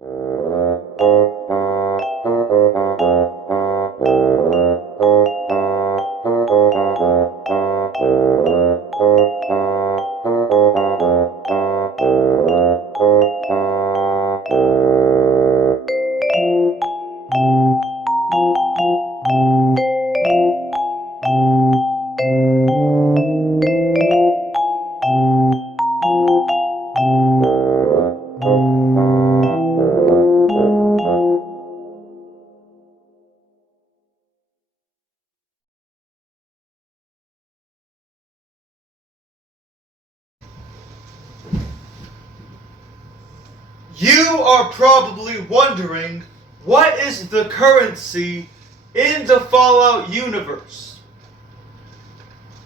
You are probably wondering, what is the currency in the Fallout universe?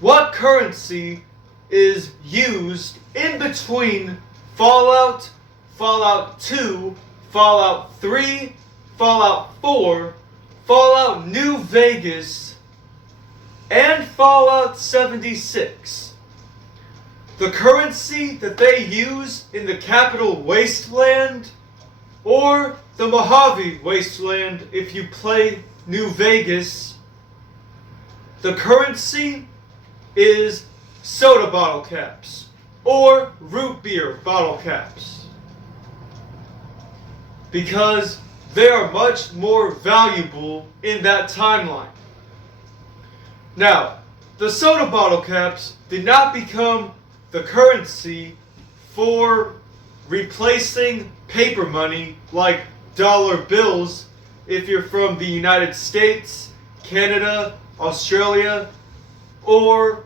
What currency is used in between Fallout, Fallout 2, Fallout 3, Fallout 4, Fallout New Vegas, and Fallout 76? The currency that they use in the Capital Wasteland, or the Mojave Wasteland if you play New Vegas, the currency is soda bottle caps or root beer bottle caps, because they are much more valuable in that timeline. Now, the soda bottle caps did not become the currency for replacing paper money like dollar bills if you're from the United States, Canada, Australia, or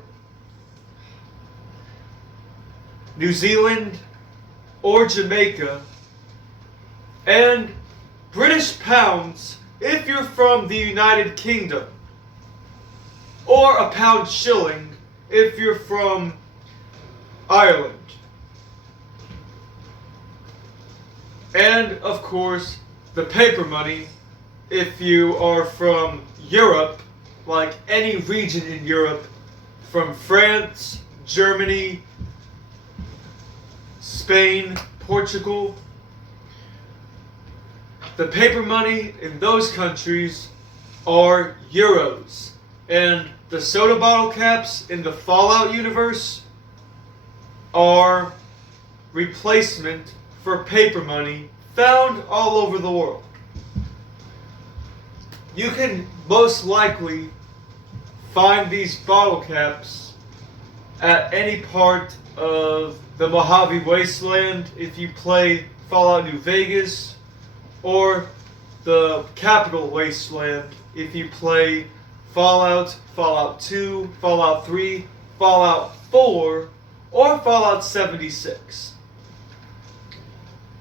New Zealand, or Jamaica, and British pounds if you're from the United Kingdom, or a pound shilling if you're from Ireland. And of course, the paper money if you are from Europe, like any region in Europe, from France, Germany, Spain, Portugal. The paper money in those countries are euros, and the soda bottle caps in the Fallout universe are replacement for paper money found all over the world. You can most likely find these bottle caps at any part of the Mojave Wasteland if you play Fallout New Vegas, or the Capital Wasteland if you play Fallout, Fallout 2, Fallout 3, Fallout 4, or Fallout 76,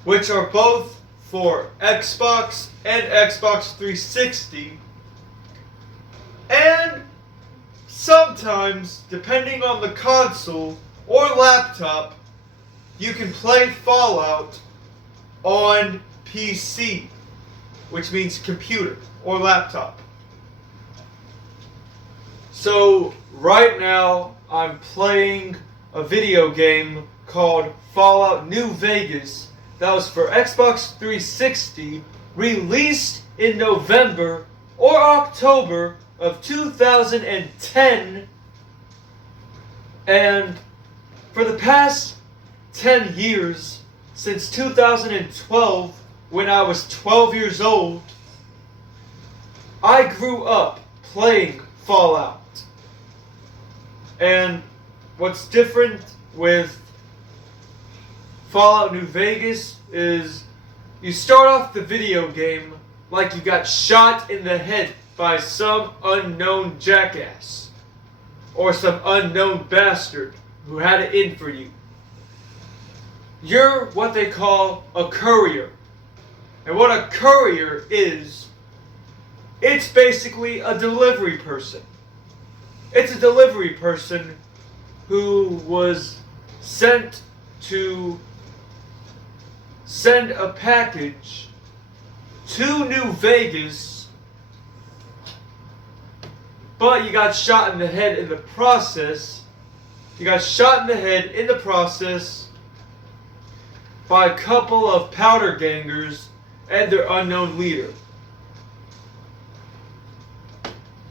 which are both for Xbox and Xbox 360, and sometimes, depending on the console or laptop, you can play Fallout on PC, which means computer or laptop. So right now I'm playing a video game called Fallout New Vegas that was for Xbox 360, released in November or October of 2010, and for the past 10 years, since 2012, when I was 12 years old, I grew up playing Fallout. And what's different with Fallout New Vegas is you start off the video game like you got shot in the head by some unknown jackass or some unknown bastard who had it in for you. You're what they call a courier. And what a courier is, it's basically a delivery person. It's a delivery person who was sent to send a package to New Vegas, but you got shot in the head in the process. You got shot in the head in the process by a couple of powder gangers and their unknown leader.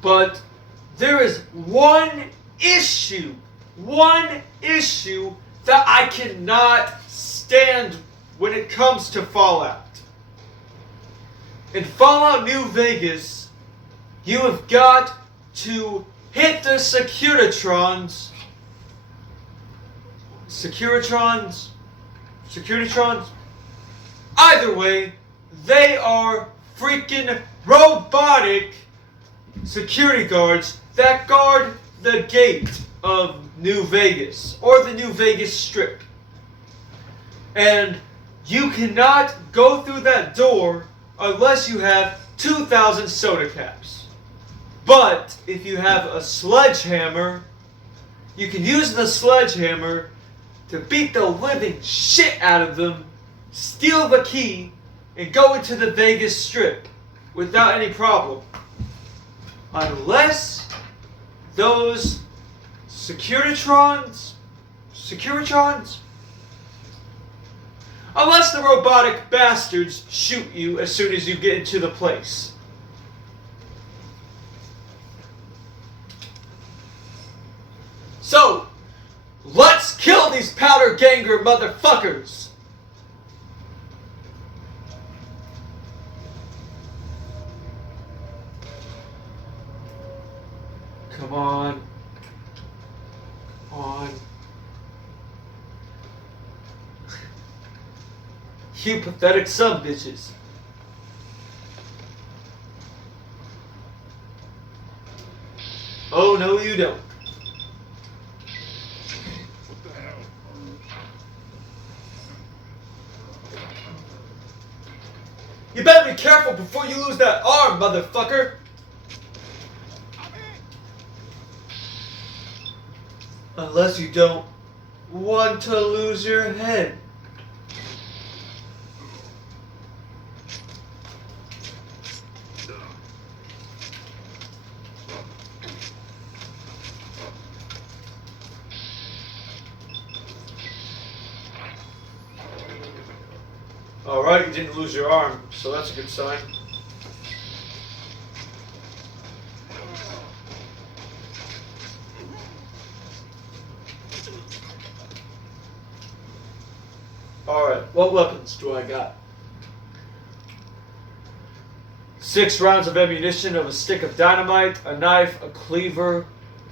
But there is one issue that I cannot stand when it comes to Fallout. In Fallout New Vegas, you have got to hit the Securitrons. Securitrons? Either way, they are freaking robotic security guards that guard the gate of New Vegas, or the New Vegas Strip. And you cannot go through that door unless you have 2,000 soda caps. But if you have a sledgehammer, you can use the sledgehammer to beat the living shit out of them, steal the key, and go into the Vegas Strip without any problem. Unless those Securitrons? Unless the robotic bastards shoot you as soon as you get into the place. So, let's kill these powder ganger motherfuckers! Come on. Come on. You pathetic subbitches. Oh, no, you don't. What the hell? You better be careful before you lose that arm, motherfucker! Unless you don't want to lose your head. Alright, you didn't lose your arm, so that's a good sign. Alright, what weapons do I got? 6 rounds of ammunition, of a stick of dynamite, a knife, a cleaver,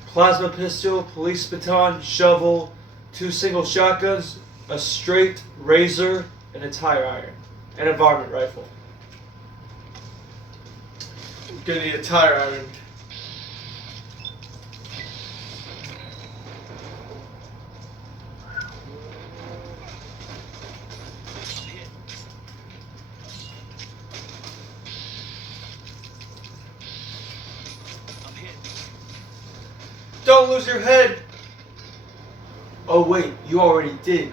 plasma pistol, police baton, shovel, 2 single shotguns, a straight razor, and a tire iron, and a varmint rifle. I'm gonna need a tire iron. Don't lose your head! Oh wait, you already did.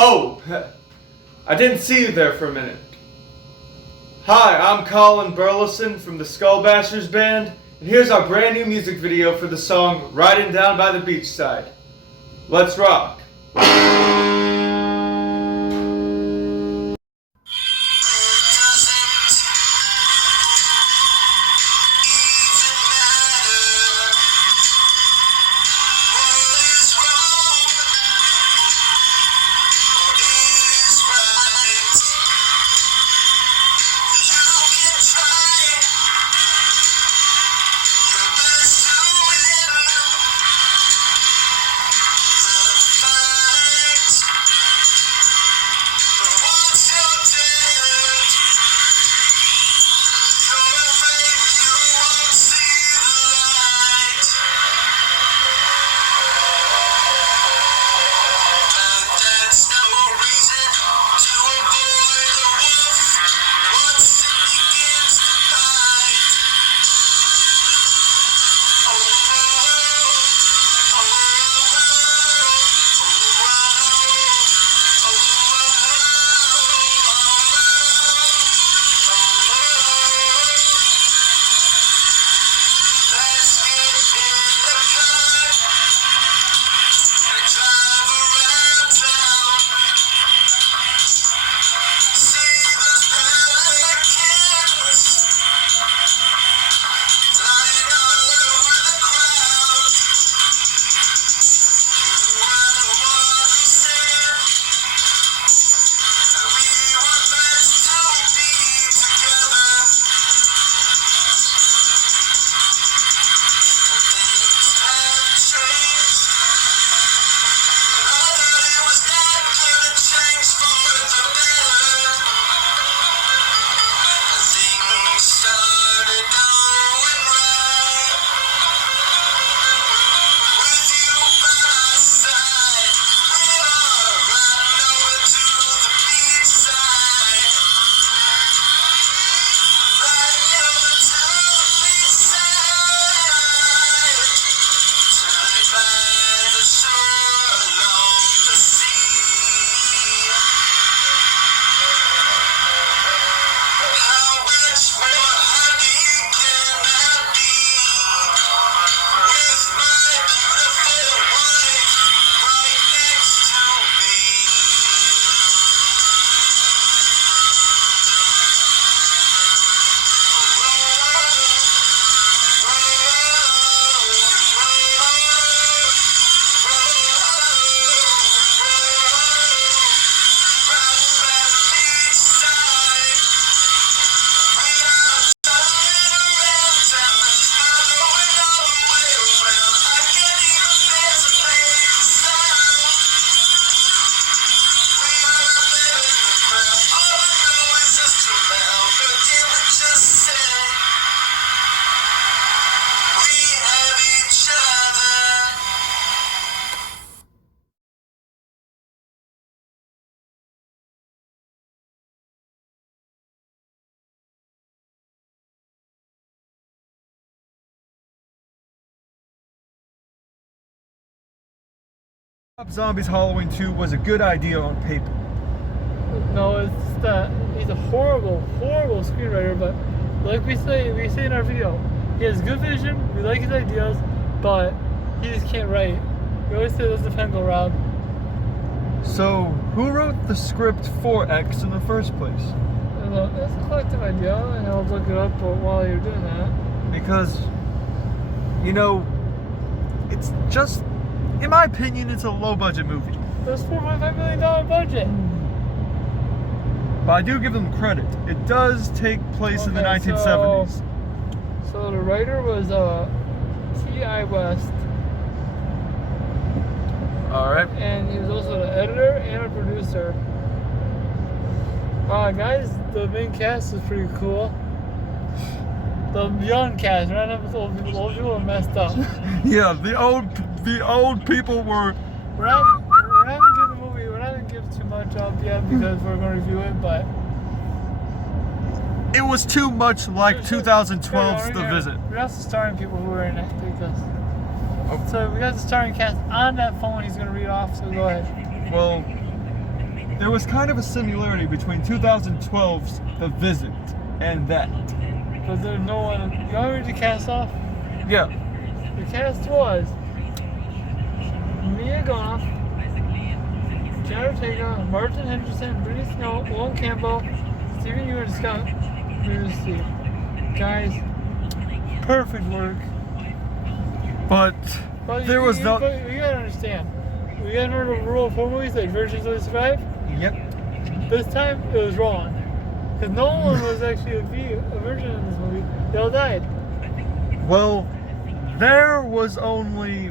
Oh, I didn't see you there for a minute. Hi, I'm Colin Burleson from the Skullbashers Band, and here's our brand new music video for the song Riding Down by the Beachside. Let's rock! Rob Zombie's Halloween 2 was a good idea on paper. No, it's just that he's a horrible, horrible screenwriter. But like we say in our video, he has good vision. We like his ideas, but he just can't write. We always say that's the pen go Rob. So, who wrote the script for X in the first place? It's a collective idea, and I'll look it up while you're doing that. Because, you know, it's just, in my opinion, it's a low-budget movie. There's $4.5 million budget. But I do give them credit. It does take place in the 1970s. So the writer was T.I. West. Alright. And he was also the editor and a producer. Guys, the main cast is pretty cool. The young cast, right? Not old people. Old people are messed up. Yeah, the old people were. We're not gonna give the movie. We're not gonna give too much up yet because we're gonna review it. But it was too much like 2012's The Visit. We got the starring people who were in it. So we got the starring cast on that phone. He's gonna read off. So go ahead. Well, there was kind of a similarity between 2012's The Visit and that. But there's no one. You want me to cast off? Yeah. The cast was Mia Goth, Jared Ortega, Martin Henderson, Brittany Snow, Owen Campbell, Steven Yeun, and Scott Mercy. Guys, perfect work. But there was no. But you gotta understand. We gotta remember the rule of 4 movies, like Virgins Only Survive. Yep. This time it was wrong. Because no one was actually a virgin in this movie. They all died. Well, there was only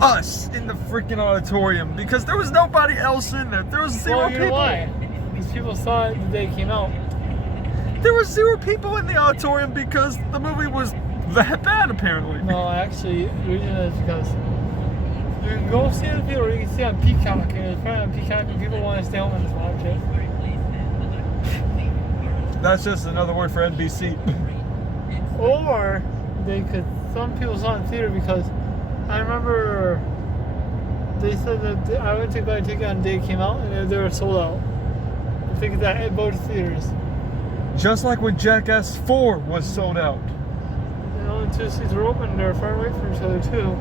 us in the freaking auditorium because there was nobody else in there. There was zero Well, you know people. why? Because people saw it the day it came out. There were 0 people in the auditorium because the movie was that bad, apparently. No, actually, the reason is because you can go see it in the theater, or you can see it on Peacock, and it's probably on Peacock, and people want to stay home and just watch it. That's just another word for NBC. Or some people saw it in theater because I remember they said that I went to buy a ticket on the day it came out, and they were sold out. I think that at both theaters. Just like when Jackass 4 was sold out. And only 2 seats were open, and they were far away from each other too.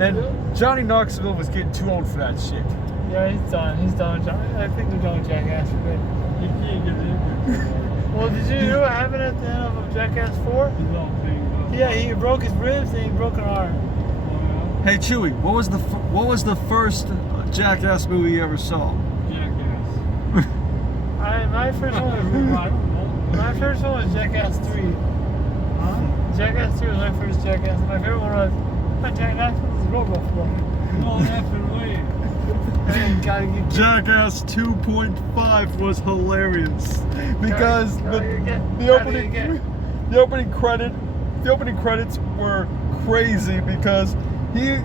And Johnny Knoxville was getting too old for that shit. Yeah, he's done. He's done with I think they're done with Jackass for good. You can't get in there. Well, did you hear what happened at the end of Jackass 4? Yeah, he broke his ribs and he broke an arm. Hey Chewy, what was the first Jackass movie you ever saw? Jackass. My first one was Jackass 3. Huh? Jackass 3 was my first Jackass. My favorite one was Jackass was Robo Flow. No, effing way. And gotta get Jackass 2.5 was hilarious because the opening credits were crazy because he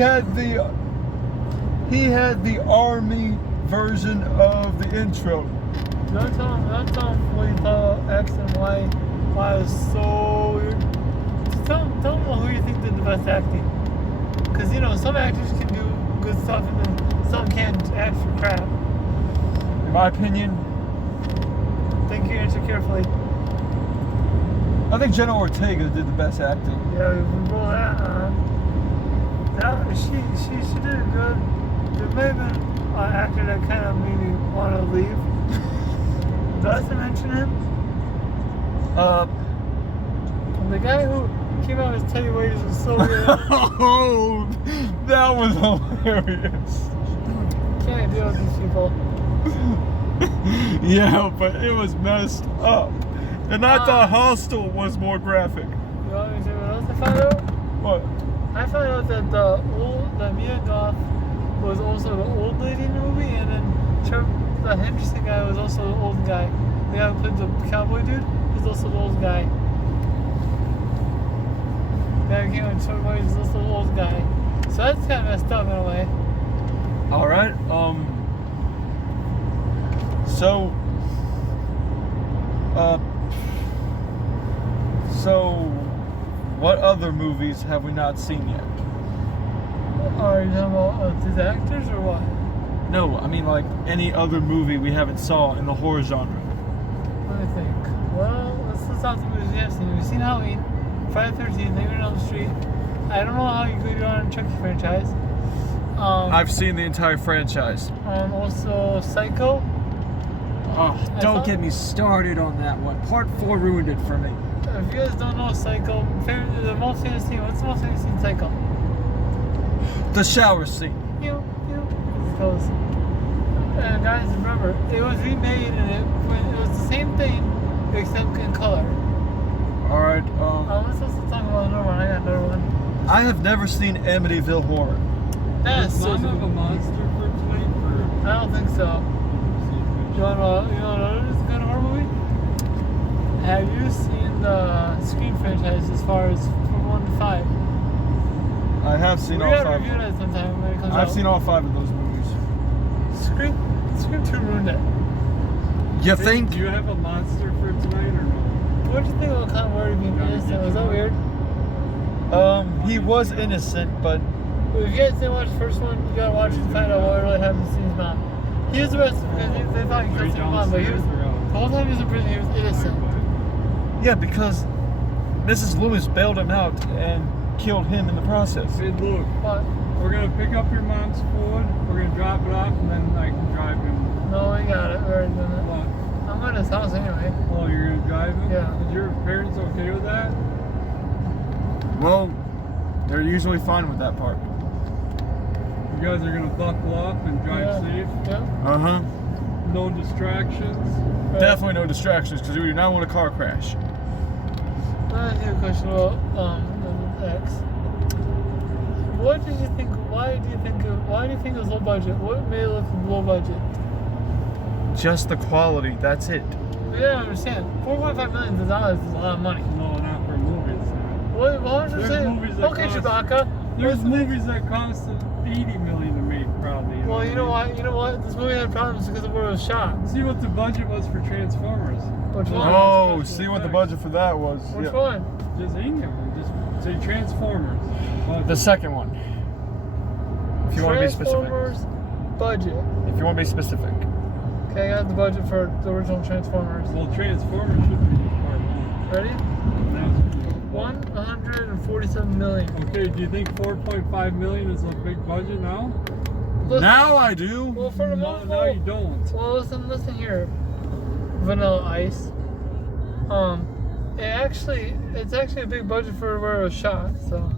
had the army version of the intro. Don't tell him what you thought of X and why it was so weird. Just tell him who you think did the best acting. Because, some actors can do good stuff and then some can't act for crap. In my opinion, Think your answer carefully. I think Jenna Ortega did the best acting. Yeah, we roll that. She did good. There may have been an actor that kind of made me want to leave. Did I mention him? The guy who came out as Teddy Waiters was so weird. Oh, that was hilarious. Can't deal with these people. Yeah, but it was messed up. And I thought Hostel was more graphic. You want me to say what else I found out? What? I found out that that Mia Goth was also the old lady in the movie, and then the Henderson guy was also the old guy. The guy who played the cowboy dude is also the old guy. The guy who came out in Short Boy is also the old guy. So that's kind of messed up in a way. All right. So, what other movies have we not seen yet? Are you talking about these actors or what? No, I mean like any other movie we haven't saw in the horror genre. Let me think. Well, let's talk the movies we have seen. We've seen Halloween, Friday the 13th, Nightmare on Elm Street. I don't know how you good on the Chucky franchise. I've seen the entire franchise. Also Psycho. Oh, don't get me started on that one. Part 4 ruined it for me. If you guys don't know Psycho, the most famous scene. What's the most famous scene in Psycho? The shower scene. It's close. And guys, remember, it was remade and it was the same thing except in color. All right. Let's also talk about another one. I got another one. I have never seen Amityville Horror. That's Is so Mom of a Monster for tonight? I don't think so. You want another good horror movie? Have you seen the Scream franchise as far as from 1 to 5? I have seen all We gotta 5. review that sometime when it comes out. I've seen all 5 of those movies. Scream 2 ruined it. You Hey, think? do you have a monster for tonight or no? What did you think about Conor Murray being innocent? Was that weird? He was innocent, but If you guys didn't watch the first one, you gotta watch it to find out what really happened to his mom. He was arrested because they thought he killed Stephen Bond, but he was the whole time he was in prison. He was innocent. Yeah, because Mrs. Loomis bailed him out and killed him in the process. Hey, look, But we're gonna pick up your mom's food. We're gonna drop it off, and then I can drive him. no, we got it. We already done it. What? I'm at his house anyway. Oh, you're gonna drive him? Yeah. Is your parents okay with that? Well, they're usually fine with that part. You guys are gonna buckle up and drive Yeah. safe. Yeah. Uh-huh. No distractions. Right. Definitely no distractions because we do not want a car crash. I have a question about X. What did you think? Why do you think it was low budget? What made it look low budget? Just the quality, that's it. We don't understand. $4.5 million is a lot of money. No, not for movies. What was you There's saying? movies that Okay, cost- Chewbacca. There's movies that cost 80 million to make, probably. Well, you know what? I mean? what? You know what? This movie had problems because of where it was shot. See what the budget was for Transformers. Which one? Oh, see what the budget for that was. Which Yeah. one? Just any of them. Just say Transformers. The second one. If you want to be specific. Transformers budget. If you want to be specific. Okay, I got the budget for the original Transformers. Well, Transformers should be part one. Ready? That's 147 million. Okay, do you think 4.5 million is a big budget now? Listen, Now I do. well, for the No, most now you don't. Well, listen here. Vanilla Ice. It's actually a big budget for where it was shot. So.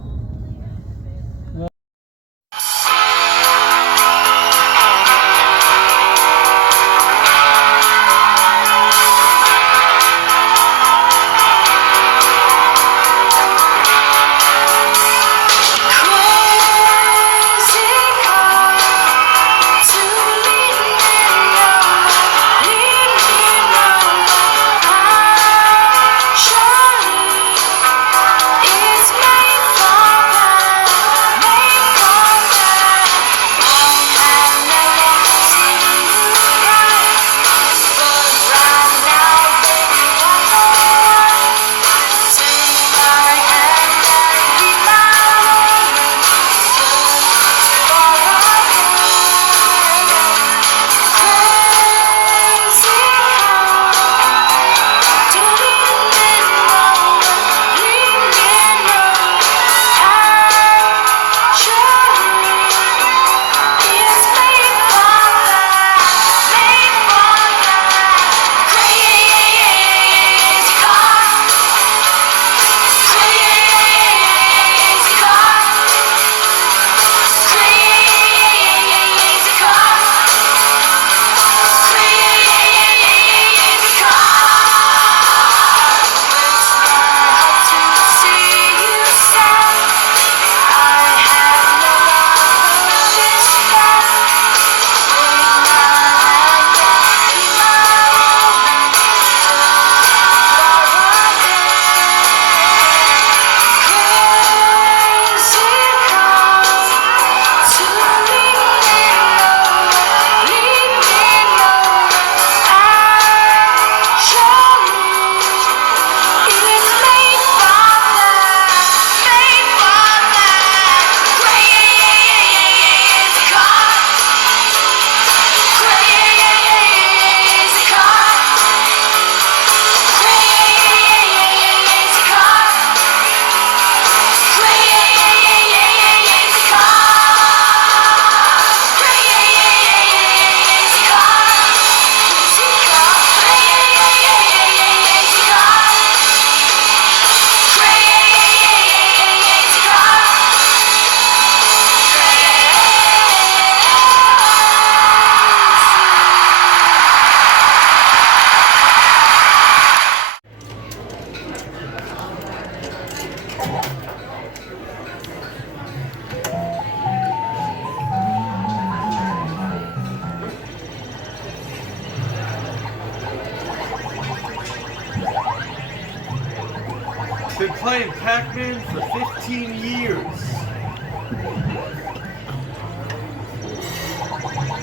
Been playing Pac-Man for 15 years.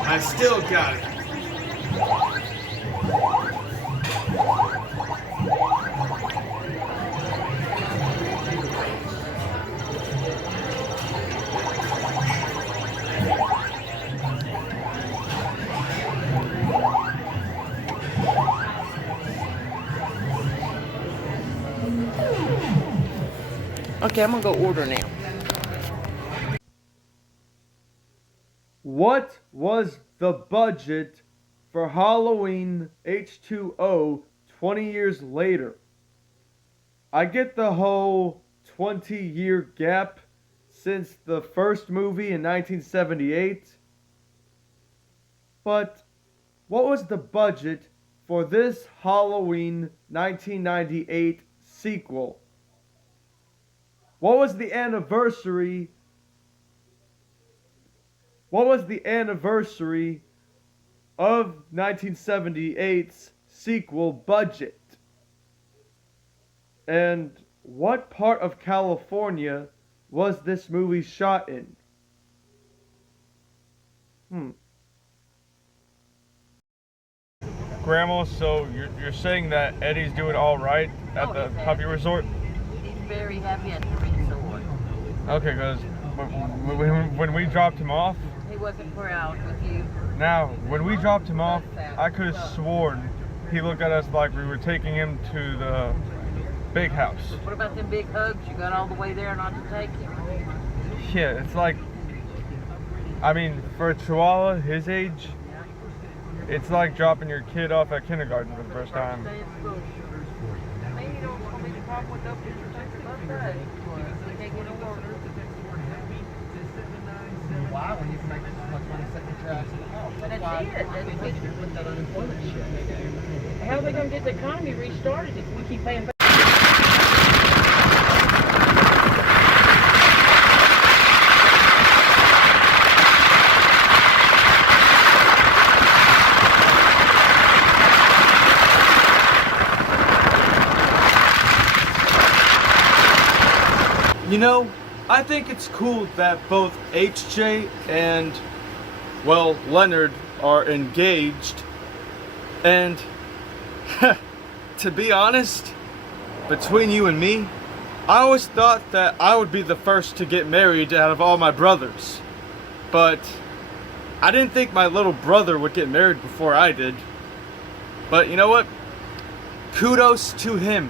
I still got it. Okay, I'm gonna go order now. What was the budget for Halloween H2O 20 years later? I get the whole 20-year gap since the first movie in 1978, but what was the budget for this Halloween 1998 sequel? What was the anniversary? What was the anniversary of 1978's sequel budget? And what part of California was this movie shot in? Grandma, so you're saying that Eddie's doing all right at the puppy resort? He's very happy at the resort. Okay, because when we dropped him off, He wasn't proud with you. now when we dropped him off, I could have sworn he looked at us like we were taking him to the big house. What about them big hugs? You got all the way there not to take him. Yeah, it's like, I mean, for a Chihuahua his age, it's like dropping your kid off at kindergarten for the first time. Stay in school. Maybe you don't want me to problem with those pictures of your birthday. You can't get over it. Why? When you can make as much money setting your ass in the house. That's why That's it. we put that unemployment shit. How are they going to get the economy restarted if we keep paying back? You know, I think it's cool that both HJ and, well, Leonard are engaged. And, to be honest, between you and me, I always thought that I would be the first to get married out of all my brothers. But I didn't think my little brother would get married before I did. But you know what? Kudos to him.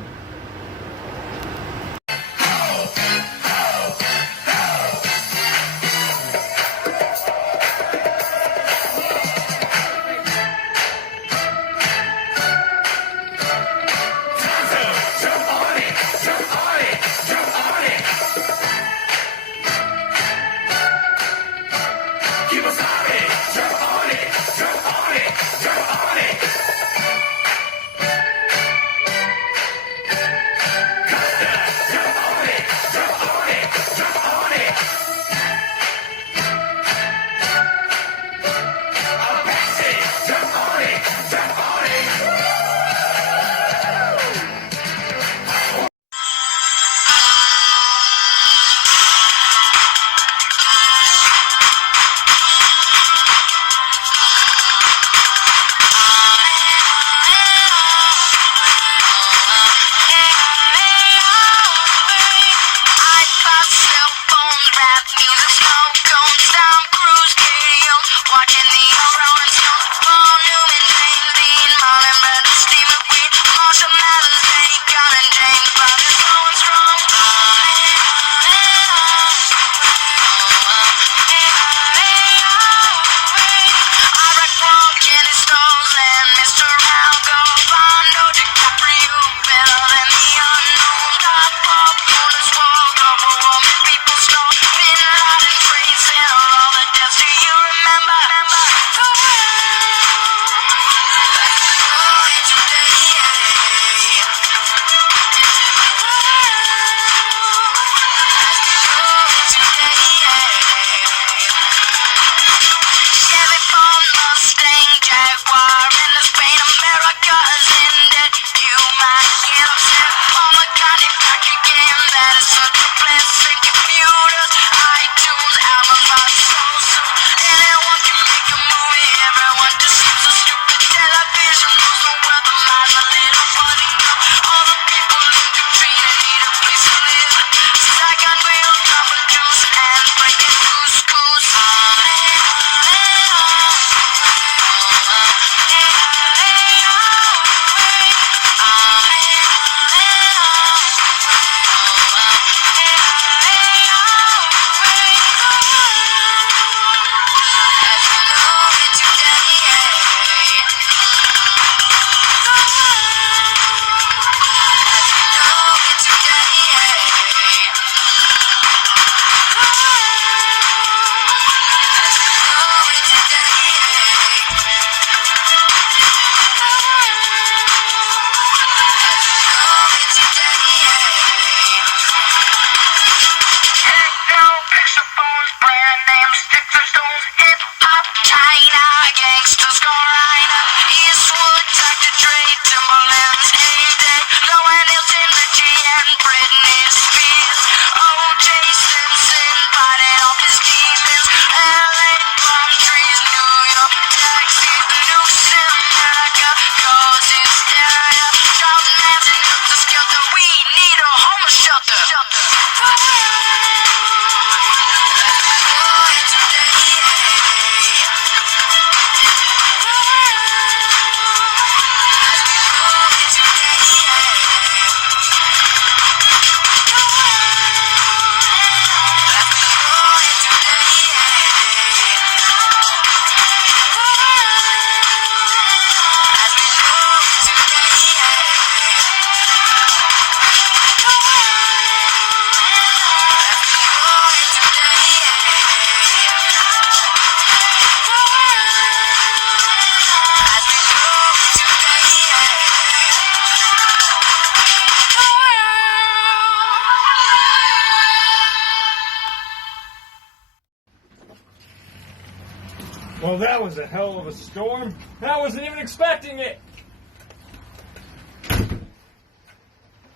Well, that was a hell of a storm. I wasn't even expecting it.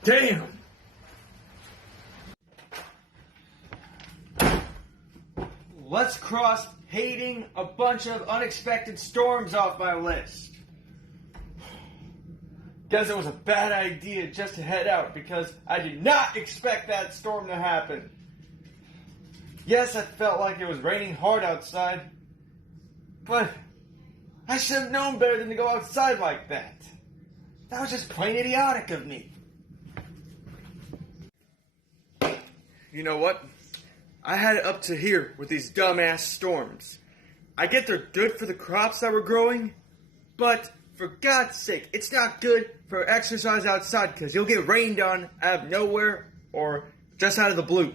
Damn. Let's cross hating a bunch of unexpected storms off my list. Guess it was a bad idea just to head out because I did not expect that storm to happen. Yes, I felt like it was raining hard outside, but I should have known better than to go outside like that. That was just plain idiotic of me. You know what? I had it up to here with these dumbass storms. I get they're good for the crops that we're growing, but for God's sake, it's not good for exercise outside because you'll get rained on out of nowhere or just out of the blue.